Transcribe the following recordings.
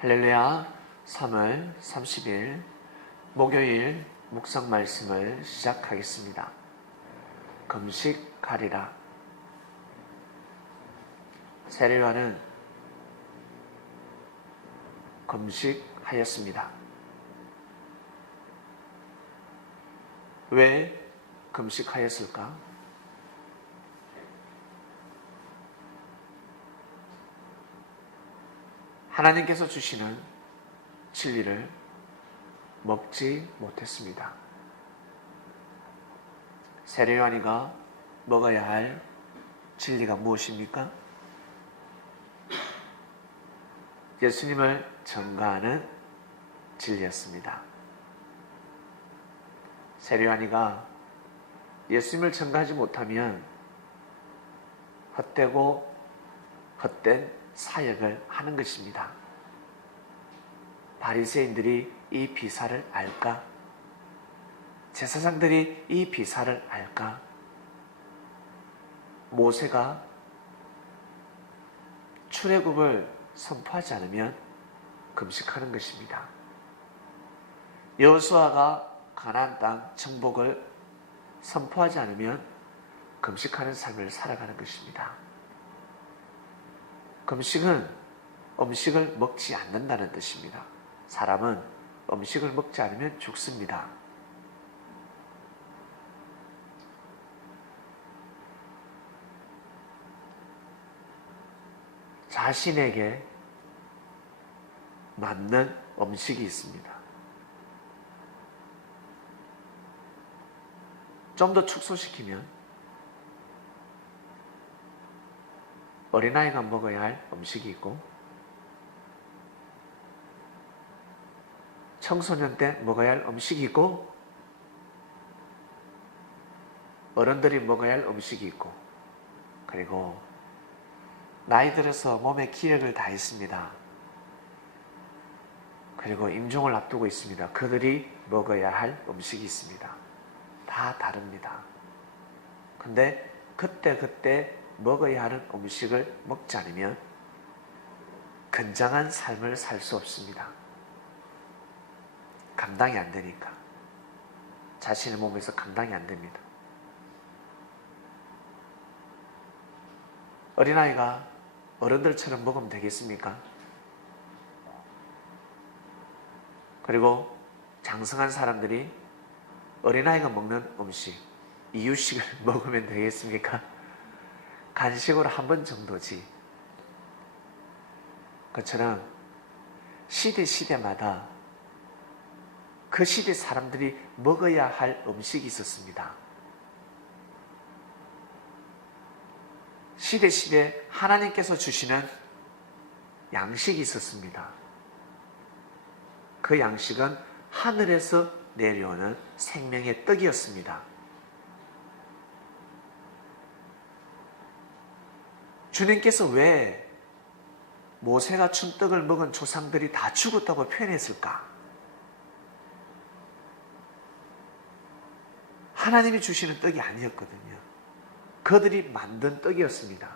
할렐루야. 3월 30일 목요일 묵상 말씀을 시작하겠습니다. 금식하리라. 세례요한은 금식하였습니다. 왜 금식하였을까? 하나님께서 주시는 진리를 먹지 못했습니다. 세례요한이가 먹어야 할 진리가 무엇입니까? 예수님을 전가하는 진리였습니다. 세례요한이가 예수님을 전가하지 못하면 헛되고 헛된 사역을 하는 것입니다. 바리새인들이 이 비사를 알까? 제사장들이 이 비사를 알까? 모세가 출애굽을 선포하지 않으면 금식하는 것입니다. 여호수아가 가나안 땅 정복을 선포하지 않으면 금식하는 삶을 살아가는 것입니다. 금식은 음식을 먹지 않는다는 뜻입니다. 사람은 음식을 먹지 않으면 죽습니다. 자신에게 맞는 음식이 있습니다. 좀 더 축소시키면 어린아이가 먹어야 할 음식이 있고 청소년 때 먹어야 할 음식이 있고 어른들이 먹어야 할 음식이 있고 그리고 나이 들어서 몸에 기력을 다 했습니다. 그리고 임종을 앞두고 있습니다. 그들이 먹어야 할 음식이 있습니다. 다 다릅니다. 근데 그때 먹어야 하는 음식을 먹지 않으면 건강한 삶을 살 수 없습니다. 감당이 안 되니까. 자신의 몸에서 감당이 안 됩니다. 어린아이가 어른들처럼 먹으면 되겠습니까? 그리고 장성한 사람들이 어린아이가 먹는 음식, 이유식을 먹으면 되겠습니까? 간식으로 한 번 정도지. 그처럼 시대마다 그 시대 사람들이 먹어야 할 음식이 있었습니다. 시대 하나님께서 주시는 양식이 있었습니다. 그 양식은 하늘에서 내려오는 생명의 떡이었습니다. 주님께서 왜 모세가 준 떡을 먹은 조상들이 다 죽었다고 표현했을까? 하나님이 주시는 떡이 아니었거든요. 그들이 만든 떡이었습니다.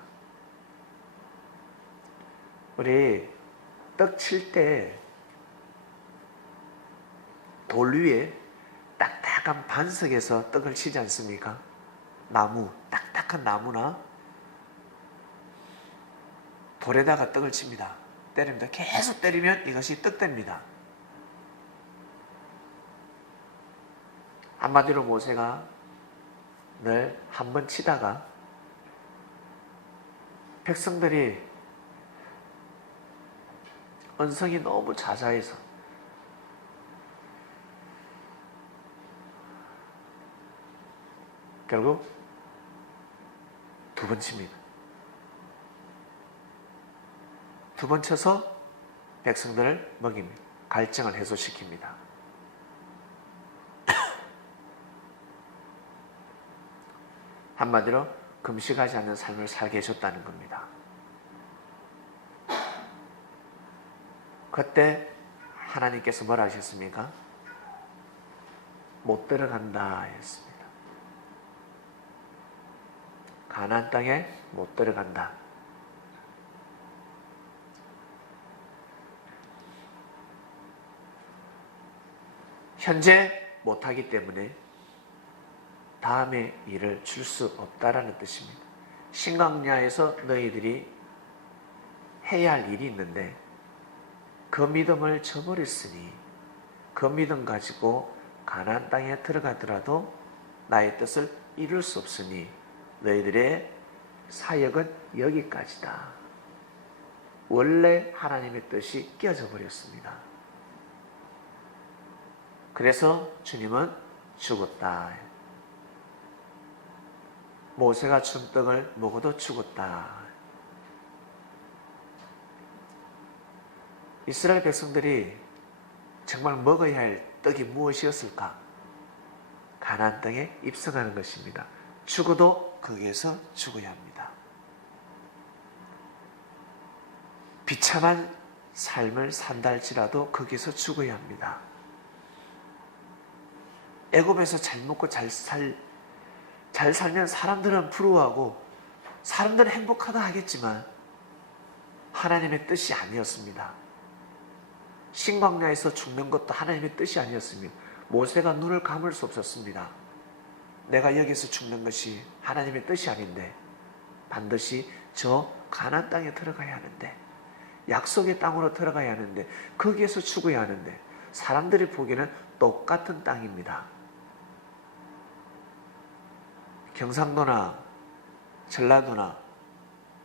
우리 떡 칠 때 돌 위에 딱딱한 반석에서 떡을 치지 않습니까? 나무, 딱딱한 나무나 돌에다가 떡을 칩니다. 때립니다. 계속 때리면 이것이 떡됩니다. 한마디로 모세가 늘 한 번 치다가 백성들이 언성이 너무 자자해서 결국 두 번 칩니다. 두 번 쳐서 백성들을 먹입니다. 갈증을 해소시킵니다. 한마디로 금식하지 않는 삶을 살게 해줬다는 겁니다. 그때 하나님께서 뭐라 하셨습니까? 못 들어간다 했습니다. 가나안 땅에 못 들어간다. 현재 못하기 때문에 다음에 일을 줄 수 없다라는 뜻입니다. 신강야에서 너희들이 해야 할 일이 있는데 그 믿음을 저버렸으니 그 믿음 가지고 가나안 땅에 들어가더라도 나의 뜻을 이룰 수 없으니 너희들의 사역은 여기까지다. 원래 하나님의 뜻이 깨어져 버렸습니다. 그래서 주님은 죽었다. 모세가 준 떡을 먹어도 죽었다. 이스라엘 백성들이 정말 먹어야 할 떡이 무엇이었을까? 가나안 땅에 입성하는 것입니다. 죽어도 거기에서 죽어야 합니다. 비참한 삶을 산다 할지라도 거기서 죽어야 합니다. 애굽에서 잘 먹고 잘 살면 사람들은 부러워하고 사람들은 행복하다 하겠지만 하나님의 뜻이 아니었습니다. 신광야에서 죽는 것도 하나님의 뜻이 아니었습니다. 모세가 눈을 감을 수 없었습니다. 내가 여기서 죽는 것이 하나님의 뜻이 아닌데 반드시 저 가나안 땅에 들어가야 하는데 약속의 땅으로 들어가야 하는데 거기에서 죽어야 하는데 사람들이 보기에는 똑같은 땅입니다. 경상도나 전라도나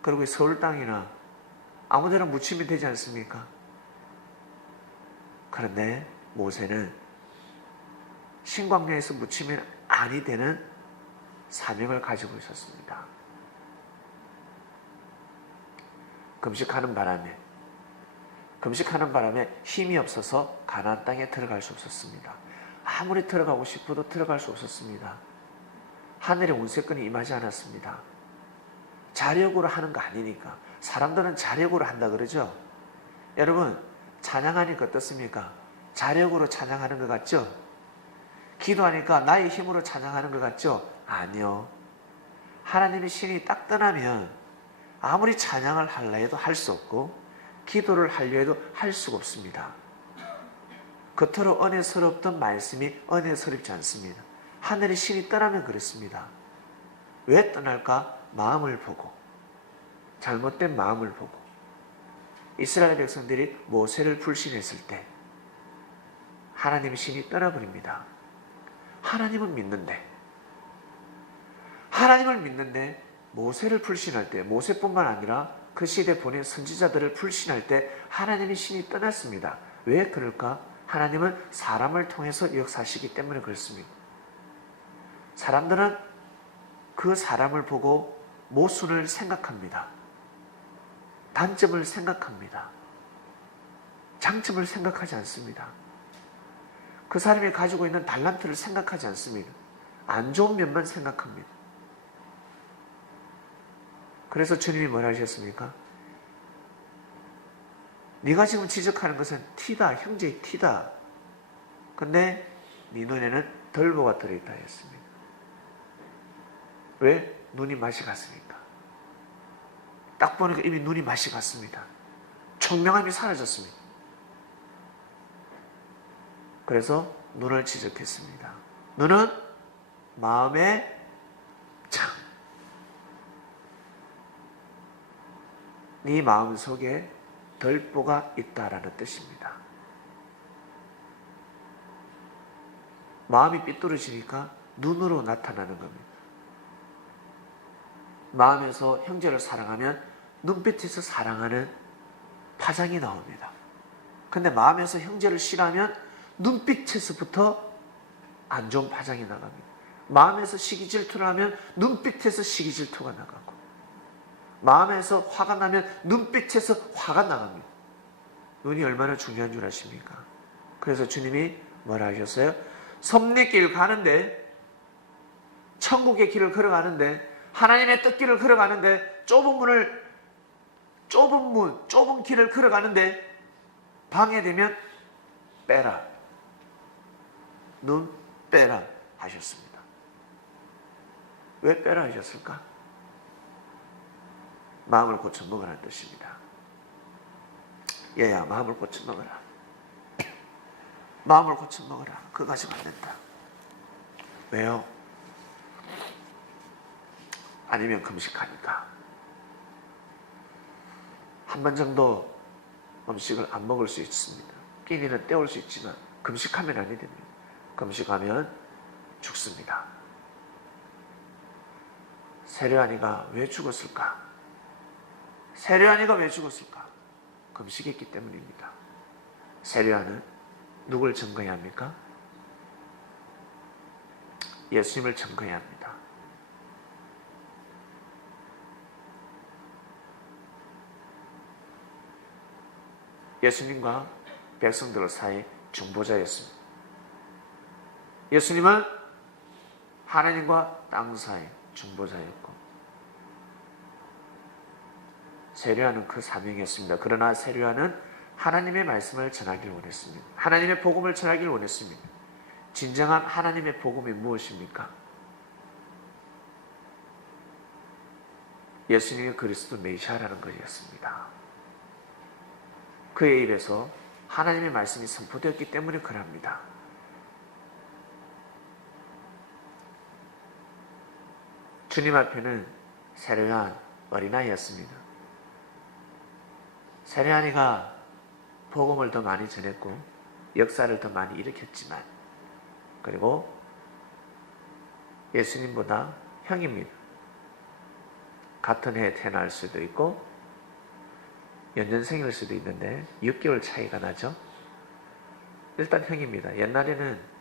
그리고 서울 땅이나 아무 데나 묻히면 되지 않습니까? 그런데 모세는 신광야에서 묻히면 아니 되는 사명을 가지고 있었습니다. 금식하는 바람에 힘이 없어서 가나안 땅에 들어갈 수 없었습니다. 아무리 들어가고 싶어도 들어갈 수 없었습니다. 하늘의 운세권이 임하지 않았습니다. 자력으로 하는 거 아니니까. 사람들은 자력으로 한다 그러죠. 여러분 찬양하니까 어떻습니까? 자력으로 찬양하는 것 같죠? 기도하니까 나의 힘으로 찬양하는 것 같죠? 아니요. 하나님의 신이 딱 떠나면 아무리 찬양을 하려 해도 할 수 없고 기도를 하려 해도 할 수가 없습니다. 겉으로 은혜스럽던 말씀이 은혜스럽지 않습니다. 하늘의 신이 떠나면 그렇습니다. 왜 떠날까? 마음을 보고 잘못된 마음을 보고 이스라엘 백성들이 모세를 불신했을 때 하나님의 신이 떠나버립니다. 하나님을 믿는데 모세를 불신할 때 모세뿐만 아니라 그 시대에 보낸 선지자들을 불신할 때 하나님의 신이 떠났습니다. 왜 그럴까? 하나님은 사람을 통해서 역사하시기 때문에 그렇습니다. 사람들은 그 사람을 보고 모순을 생각합니다. 단점을 생각합니다. 장점을 생각하지 않습니다. 그 사람이 가지고 있는 달란트를 생각하지 않습니다. 안 좋은 면만 생각합니다. 그래서 주님이 뭐라 하셨습니까? 네가 지금 지적하는 것은 티다, 형제의 티다. 근데 네 눈에는 덜보가 들어있다 했습니다. 왜? 눈이 맛이 갔으니까. 딱 보니까 이미 눈이 맛이 갔습니다. 총명함이 사라졌습니다. 그래서 눈을 지적했습니다. 눈은 마음의 창. 네 마음속에 덜보가 있다라는 뜻입니다. 마음이 삐뚤어지니까 눈으로 나타나는 겁니다. 마음에서 형제를 사랑하면 눈빛에서 사랑하는 파장이 나옵니다. 근데 마음에서 형제를 싫어하면 눈빛에서부터 안 좋은 파장이 나갑니다. 마음에서 시기 질투를 하면 눈빛에서 시기 질투가 나가고 마음에서 화가 나면 눈빛에서 화가 나갑니다. 눈이 얼마나 중요한 줄 아십니까? 그래서 주님이 뭐라 하셨어요? 섭리길 가는데 천국의 길을 걸어가는데 하나님의 뜻길을 걸어가는데 좁은 길을 걸어가는데 방해되면 빼라. 눈 빼라 하셨습니다. 왜 빼라 하셨을까? 마음을 고쳐 먹으라는 뜻입니다. 얘야 마음을 고쳐 먹어라. 마음을 고쳐 먹어라. 그거 가지고 안 된다. 왜요? 아니면 금식하니까. 한 번 정도 음식을 안 먹을 수 있습니다. 끼니는 때울 수 있지만 금식하면 아니 됩니다. 금식하면 죽습니다. 세례요한이가 왜 죽었을까? 세례요한이가 왜 죽었을까? 금식했기 때문입니다. 세례요한은 누굴 증거해야 합니까? 예수님을 증거해야 합니다. 예수님과 백성들 사이 중보자였습니다. 예수님은 하나님과 땅 사이 중보자였고 세례요한은 그 사명이었습니다. 그러나 세례요한은 하나님의 말씀을 전하기를 원했습니다. 하나님의 복음을 전하기를 원했습니다. 진정한 하나님의 복음이 무엇입니까? 예수님이 그리스도 메시아라는 것이었습니다. 그의 입에서 하나님의 말씀이 선포되었기 때문에 그럽니다. 주님 앞에는 세례요한 어린아이였습니다. 세례요한이가 복음을 더 많이 전했고 역사를 더 많이 일으켰지만 그리고 예수님보다 형입니다. 같은 해에 태어날 수도 있고 연년생일 수도 있는데 6개월 차이가 나죠. 일단 형입니다. 옛날에는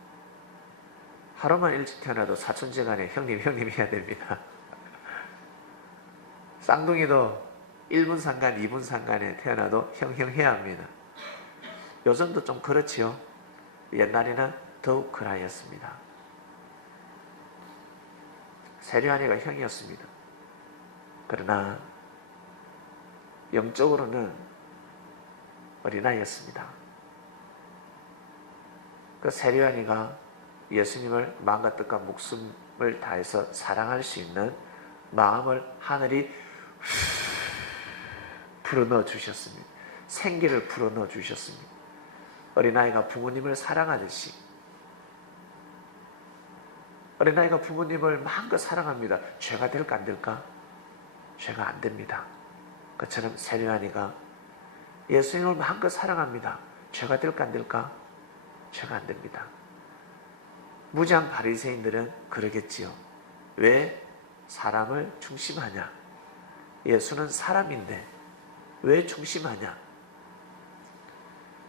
하루만 일찍 태어나도 사촌지간에 형님 해야 됩니다. 쌍둥이도 1분 상간 2분 상간에 태어나도 형 해야 합니다. 요즘도 좀 그렇지요. 옛날에는 더욱 그라였습니다. 세례요한이가 형이었습니다. 그러나 영적으로는 어린아이였습니다. 그 세례요한이가 예수님을 마음과 뜻과 목숨을 다해서 사랑할 수 있는 마음을 하늘이 불어넣어 주셨습니다. 생기를 불어넣어 주셨습니다. 어린아이가 부모님을 사랑하듯이 어린아이가 부모님을 마음껏 사랑합니다. 죄가 될까 안 될까? 죄가 안 됩니다. 그처럼 세례요한이가 예수님을 마음껏 사랑합니다. 죄가 될까 안 될까? 죄가 안 됩니다. 무지한 바리새인들은 그러겠지요. 왜 사람을 중심하냐? 예수는 사람인데 왜 중심하냐?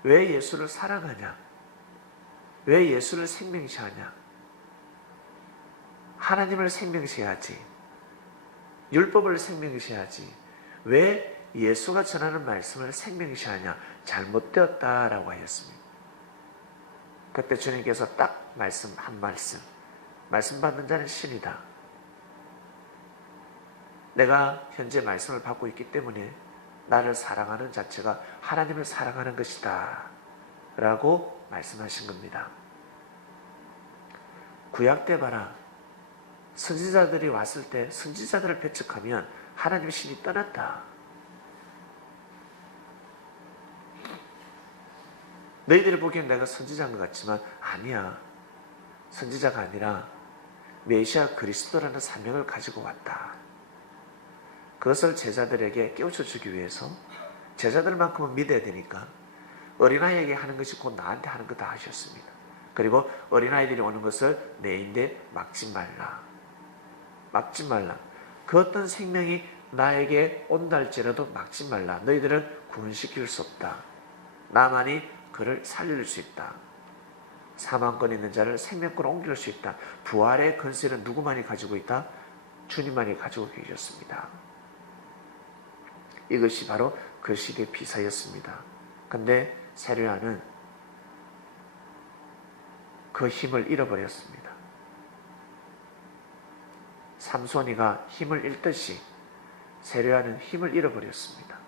왜 예수를 사랑하냐? 왜 예수를 생명시하냐? 하나님을 생명시해야지. 율법을 생명시해야지. 왜 예수가 전하는 말씀을 생명시하냐? 잘못되었다라고 하였습니다. 그때 주님께서 딱 한 말씀 받는 자는 신이다. 내가 현재 말씀을 받고 있기 때문에 나를 사랑하는 자체가 하나님을 사랑하는 것이다 라고 말씀하신 겁니다. 구약 때 봐라. 선지자들이 왔을 때 선지자들을 배척하면 하나님의 신이 떠났다. 너희들이 보기엔 내가 선지자인 것 같지만 아니야. 선지자가 아니라 메시아 그리스도라는 사명을 가지고 왔다. 그것을 제자들에게 깨우쳐주기 위해서 제자들만큼은 믿어야 되니까 어린아이에게 하는 것이 곧 나한테 하는 거다 하셨습니다. 그리고 어린아이들이 오는 것을 내인데 막지 말라. 막지 말라. 그 어떤 생명이 나에게 온다 할지라도 막지 말라. 너희들은 구원시킬 수 없다. 나만이 그를 살릴 수 있다. 사망권 있는 자를 생명권으로 옮길 수 있다. 부활의 권세는 누구만이 가지고 있다? 주님만이 가지고 계셨습니다. 이것이 바로 그 시대의 비사였습니다. 근데 세례요한은 그 힘을 잃어버렸습니다. 삼손이가 힘을 잃듯이 세례요한은 힘을 잃어버렸습니다.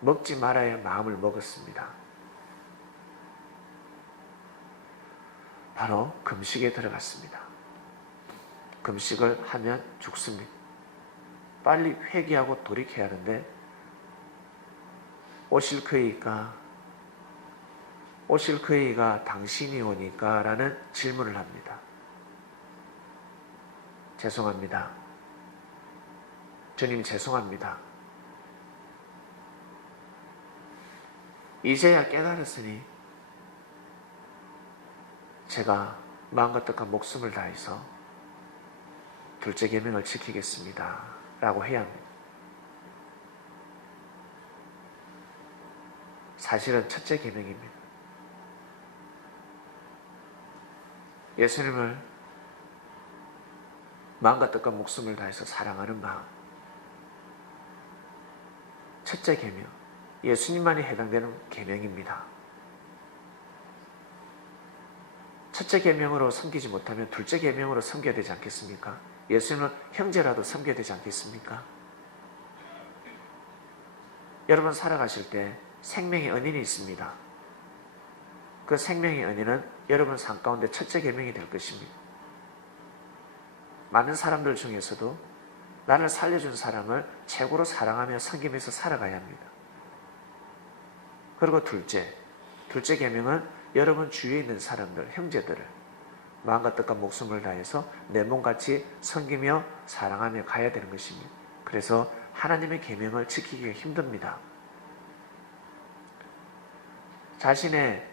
먹지 말아야 마음을 먹었습니다. 바로 금식에 들어갔습니다. 금식을 하면 죽습니다. 빨리 회개하고 돌이켜야 하는데 오실 그이가 오실 그이가 당신이 오니까 라는 질문을 합니다. 죄송합니다. 주님 죄송합니다. 이제야 깨달았으니 제가 마음과 뜻과 목숨을 다해서 둘째 계명을 지키겠습니다. 라고 해야 합니다. 사실은 첫째 계명입니다. 예수님을 마음과 뜻과 목숨을 다해서 사랑하는 마음. 첫째 계명, 예수님만이 해당되는 계명입니다. 첫째 계명으로 섬기지 못하면 둘째 계명으로 섬겨야 되지 않겠습니까? 예수님은 형제라도 섬겨야 되지 않겠습니까? 여러분 살아가실 때 생명의 은인이 있습니다. 그 생명의 은인은 여러분 삶 가운데 첫째 계명이 될 것입니다. 많은 사람들 중에서도 나를 살려준 사람을 최고로 사랑하며 섬기면서 살아가야 합니다. 그리고 둘째 계명은 여러분 주위에 있는 사람들, 형제들을 마음과 뜻과 목숨을 다해서 내 몸같이 섬기며 사랑하며 가야 되는 것입니다. 그래서 하나님의 계명을 지키기가 힘듭니다. 자신의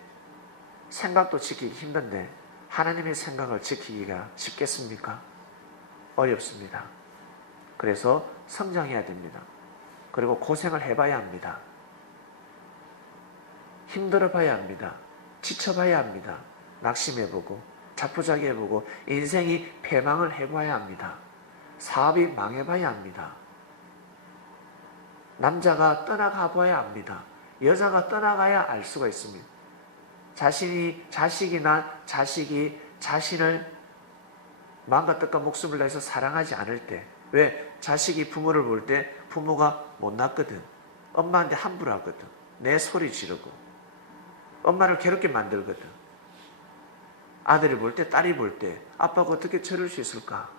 생각도 지키기 힘든데 하나님의 생각을 지키기가 쉽겠습니까? 어렵습니다. 그래서 성장해야 됩니다. 그리고 고생을 해봐야 합니다. 힘들어 봐야 합니다. 지쳐봐야 합니다. 낙심해보고 자포자기해보고 인생이 패망을 해봐야 합니다. 사업이 망해봐야 합니다. 남자가 떠나가 봐야 합니다. 여자가 떠나가야 알 수가 있습니다. 자식이 자신을 마음과 뜻과 목숨을 다해서 사랑하지 않을 때, 왜? 자식이 부모를 볼 때 부모가 못났거든. 엄마한테 함부로 하거든. 내 소리 지르고 엄마를 괴롭게 만들거든. 아들이 볼 때, 딸이 볼 때 아빠가 어떻게 저럴 수 있을까?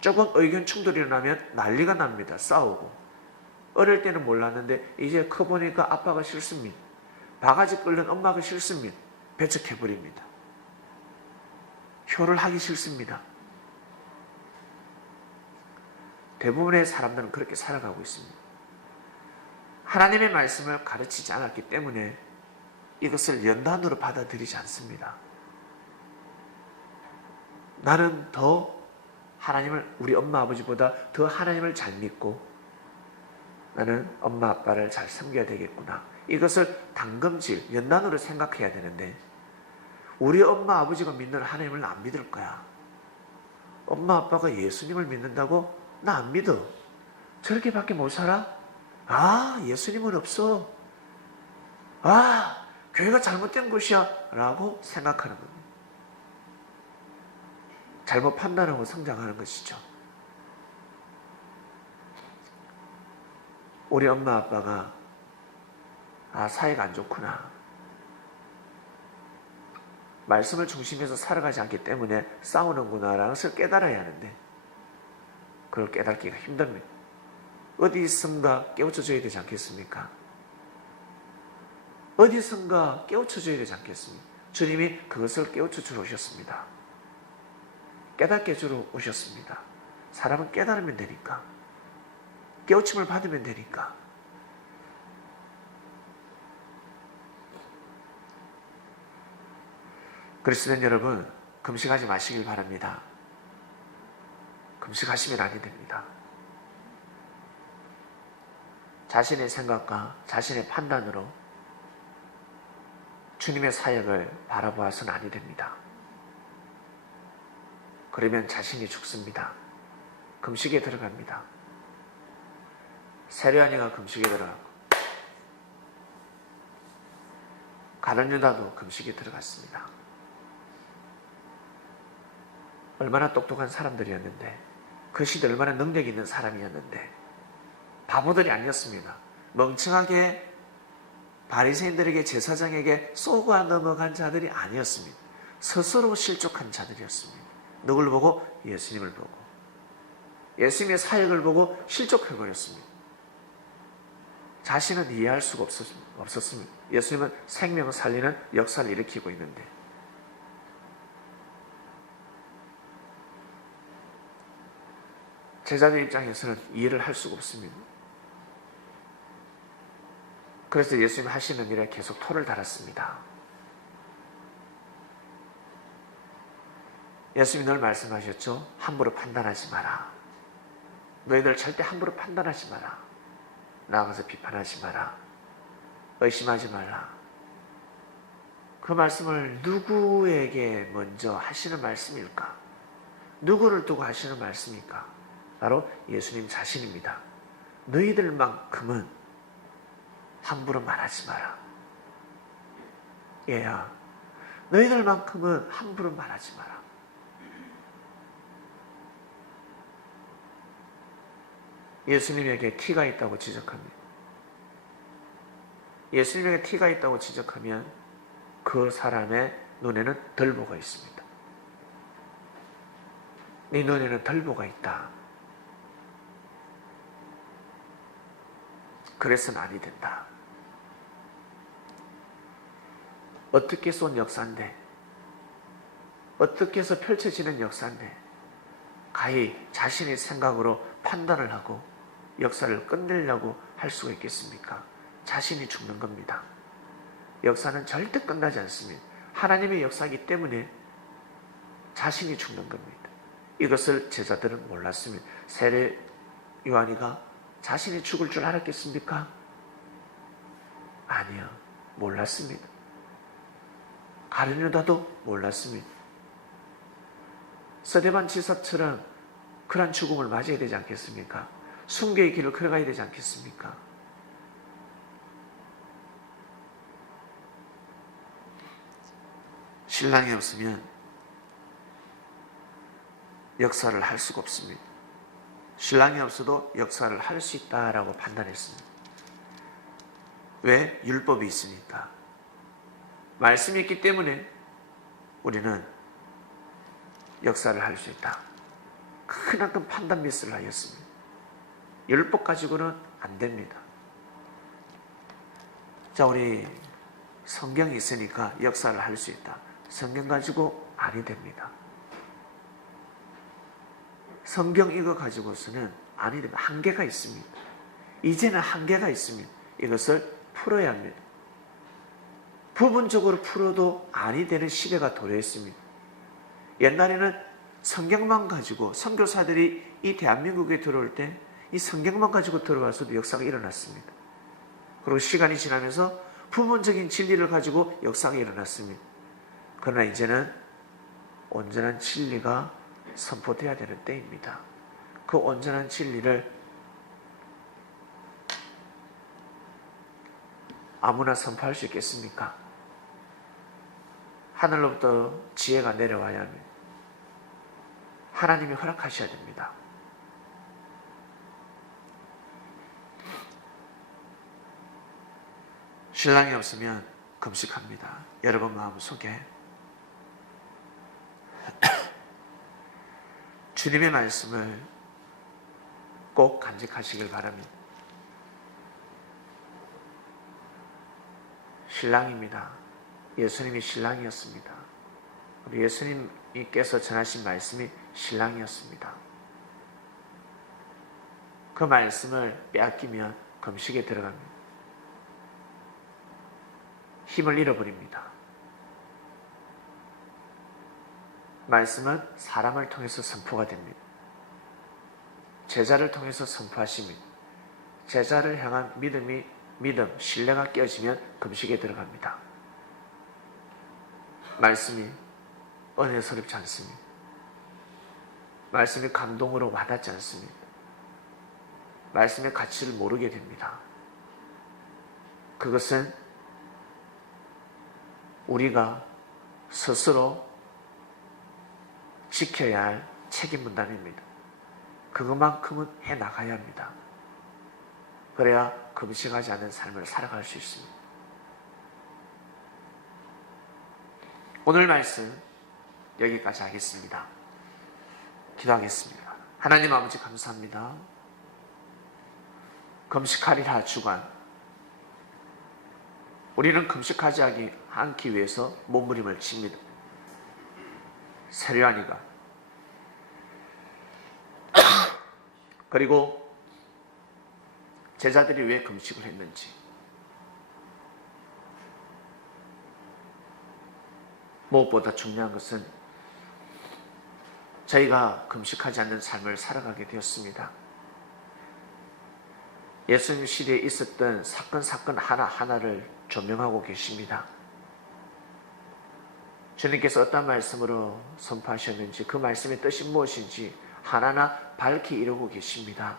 조금 의견 충돌이 일어나면 난리가 납니다. 싸우고. 어릴 때는 몰랐는데 이제 커보니까 아빠가 싫습니다. 바가지 끓는 엄마가 싫습니다. 배척해버립니다. 효를 하기 싫습니다. 대부분의 사람들은 그렇게 살아가고 있습니다. 하나님의 말씀을 가르치지 않았기 때문에 이것을 연단으로 받아들이지 않습니다. 나는 더 하나님을, 우리 엄마 아버지보다 더 하나님을 잘 믿고 나는 엄마 아빠를 잘 섬겨야 되겠구나. 이것을 당금질, 연단으로 생각해야 되는데 우리 엄마 아버지가 믿는 하나님을 안 믿을 거야. 엄마 아빠가 예수님을 믿는다고? 나 안 믿어. 저렇게밖에 못 살아? 아, 예수님은 없어. 아, 교회가 잘못된 곳이야 라고 생각하는 겁니다. 잘못 판단하고 성장하는 것이죠. 우리 엄마 아빠가 사이가 안 좋구나. 말씀을 중심에서 살아가지 않기 때문에 싸우는구나라는 것을 깨달아야 하는데 그걸 깨닫기가 힘듭니다. 어디선가 깨우쳐줘야 되지 않겠습니까? 어디선가 깨우쳐줘야 되지 않겠습니까? 주님이 그것을 깨우쳐주러 오셨습니다. 깨닫게 해주러 오셨습니다. 사람은 깨달으면 되니까. 깨우침을 받으면 되니까. 그리스도인 여러분, 금식하지 마시길 바랍니다. 금식하시면 아니 됩니다. 자신의 생각과 자신의 판단으로 주님의 사역을 바라보아서는 아니 됩니다. 그러면 자신이 죽습니다. 금식에 들어갑니다. 세례요한이가 금식에 들어가고 가룟 유다도 금식에 들어갔습니다. 얼마나 똑똑한 사람들이었는데, 그 시대 얼마나 능력 있는 사람이었는데 바보들이 아니었습니다. 멍청하게 바리새인들에게, 제사장에게 쏘가 넘어간 자들이 아니었습니다. 스스로 실족한 자들이었습니다. 누굴 보고? 예수님을 보고. 예수님의 사역을 보고 실족해버렸습니다. 자신은 이해할 수가 없었습니다. 예수님은 생명을 살리는 역사를 일으키고 있는데 제자들 입장에서는 이해를 할 수가 없습니다. 그래서 예수님 하시는 일에 계속 토를 달았습니다. 예수님이 늘 말씀하셨죠. 함부로 판단하지 마라. 너희들 절대 함부로 판단하지 마라. 나아가서 비판하지 마라. 의심하지 말라. 그 말씀을 누구에게 먼저 하시는 말씀일까? 누구를 두고 하시는 말씀일까? 바로 예수님 자신입니다. 너희들만큼은 함부로 말하지 마라. 얘야, 너희들만큼은 함부로 말하지 마라. 예수님에게 티가 있다고 지적합니다. 예수님에게 티가 있다고 지적하면 그 사람의 눈에는 덜보가 있습니다. 네 눈에는 덜보가 있다. 그래서는 아니 된다. 어떻게 쏜 역사인데, 어떻게 해서 펼쳐지는 역사인데 가히 자신의 생각으로 판단을 하고 역사를 끝내려고 할 수가 있겠습니까? 자신이 죽는 겁니다. 역사는 절대 끝나지 않습니다. 하나님의 역사이기 때문에 자신이 죽는 겁니다. 이것을 제자들은 몰랐습니다. 세례 요한이가 자신이 죽을 줄 알았겠습니까? 아니요. 몰랐습니다. 가룟유다도 몰랐습니다. 스데반 지사처럼 그런 죽음을 맞이해야 되지 않겠습니까? 순교의 길을 걸어가야 되지 않겠습니까? 신랑이 없으면 역사를 할 수가 없습니다. 신랑이 없어도 역사를 할 수 있다라고 판단했습니다. 왜? 율법이 있으니까. 말씀이 있기 때문에 우리는 역사를 할 수 있다. 크나큰 판단 미스를 하였습니다. 율법 가지고는 안 됩니다. 자, 우리 성경이 있으니까 역사를 할 수 있다. 성경 가지고 아니 됩니다. 성경 이거 가지고서는 아니 됩니다. 한계가 있습니다. 이제는 한계가 있습니다. 이것을 풀어야 합니다. 부분적으로 풀어도 아니 되는 시대가 도래했습니다. 옛날에는 성경만 가지고 선교사들이 이 대한민국에 들어올 때 이 성경만 가지고 들어와서도 역사가 일어났습니다. 그리고 시간이 지나면서 부분적인 진리를 가지고 역사가 일어났습니다. 그러나 이제는 온전한 진리가 선포되어야 되는 때입니다. 그 온전한 진리를 아무나 선포할 수 있겠습니까? 하늘로부터 지혜가 내려와야 합니다. 하나님이 허락하셔야 됩니다. 신랑이 없으면 금식합니다. 여러분 마음속에 주님의 말씀을 꼭 간직하시길 바랍니다. 신랑입니다. 예수님이 신랑이었습니다. 우리 예수님께서 전하신 말씀이 신랑이었습니다. 그 말씀을 빼앗기면 금식에 들어갑니다. 힘을 잃어버립니다. 말씀은 사람을 통해서 선포가 됩니다. 제자를 통해서 선포하십니다. 제자를 향한 믿음, 신뢰가 깨어지면 금식에 들어갑니다. 말씀이 은혜스럽지 않습니다. 말씀이 감동으로 와닿지 않습니다. 말씀의 가치를 모르게 됩니다. 그것은 우리가 스스로 지켜야 할 책임 분담입니다. 그것만큼은 해나가야 합니다. 그래야 금식하지 않는 삶을 살아갈 수 있습니다. 오늘 말씀 여기까지 하겠습니다. 기도하겠습니다. 하나님 아버지 감사합니다. 금식하리라 주간 우리는 금식하지 않기 위해서 몸부림을 칩니다. 세례요한이가. 그리고 제자들이 왜 금식을 했는지, 무엇보다 중요한 것은 저희가 금식하지 않는 삶을 살아가게 되었습니다. 예수님 시대에 있었던 사건 하나하나를 조명하고 계십니다. 주님께서 어떤 말씀으로 선포하셨는지, 그 말씀의 뜻이 무엇인지 하나하나 밝히 이루고 계십니다.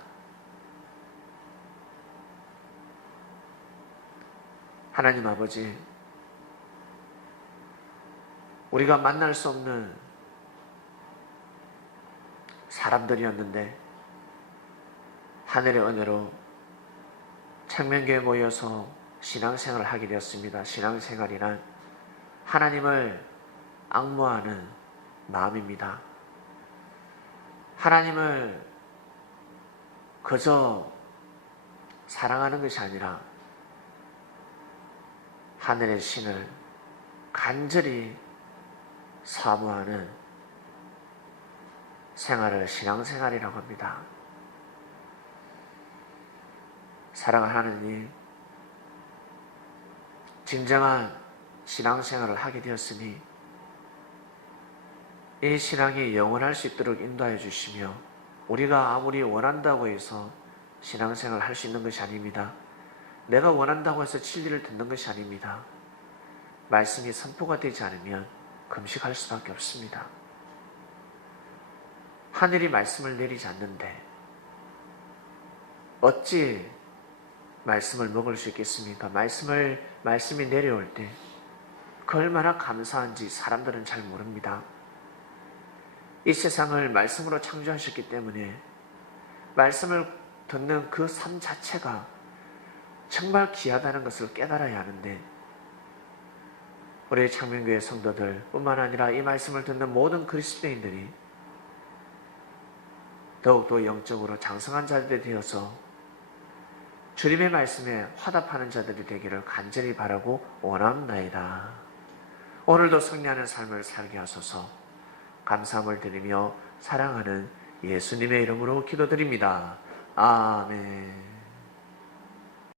하나님 아버지, 우리가 만날 수 없는 사람들이었는데 하늘의 은혜로 청명교회에 모여서 신앙생활을 하게 되었습니다. 신앙생활이란 하나님을 앙모하는 마음입니다. 하나님을 그저 사랑하는 것이 아니라 하늘의 신을 간절히 사모하는 생활을 신앙생활이라고 합니다. 사랑하는 하나님, 진정한 신앙생활을 하게 되었으니 이 신앙이 영원할 수 있도록 인도하여 주시며, 우리가 아무리 원한다고 해서 신앙생활을 할 수 있는 것이 아닙니다. 내가 원한다고 해서 진리를 듣는 것이 아닙니다. 말씀이 선포가 되지 않으면 금식할 수밖에 없습니다. 하늘이 말씀을 내리지 않는데 어찌 말씀을 먹을 수 있겠습니까? 말씀이 내려올 때 그 얼마나 감사한지 사람들은 잘 모릅니다. 이 세상을 말씀으로 창조하셨기 때문에 말씀을 듣는 그 삶 자체가 정말 귀하다는 것을 깨달아야 하는데, 우리 청명교회 성도들 뿐만 아니라 이 말씀을 듣는 모든 그리스도인들이 더욱더 영적으로 장성한 자들이 되어서 주님의 말씀에 화답하는 자들이 되기를 간절히 바라고 원합나이다. 오늘도 승리하는 삶을 살게 하소서. 감사함을 드리며 사랑하는 예수님의 이름으로 기도드립니다. 아멘.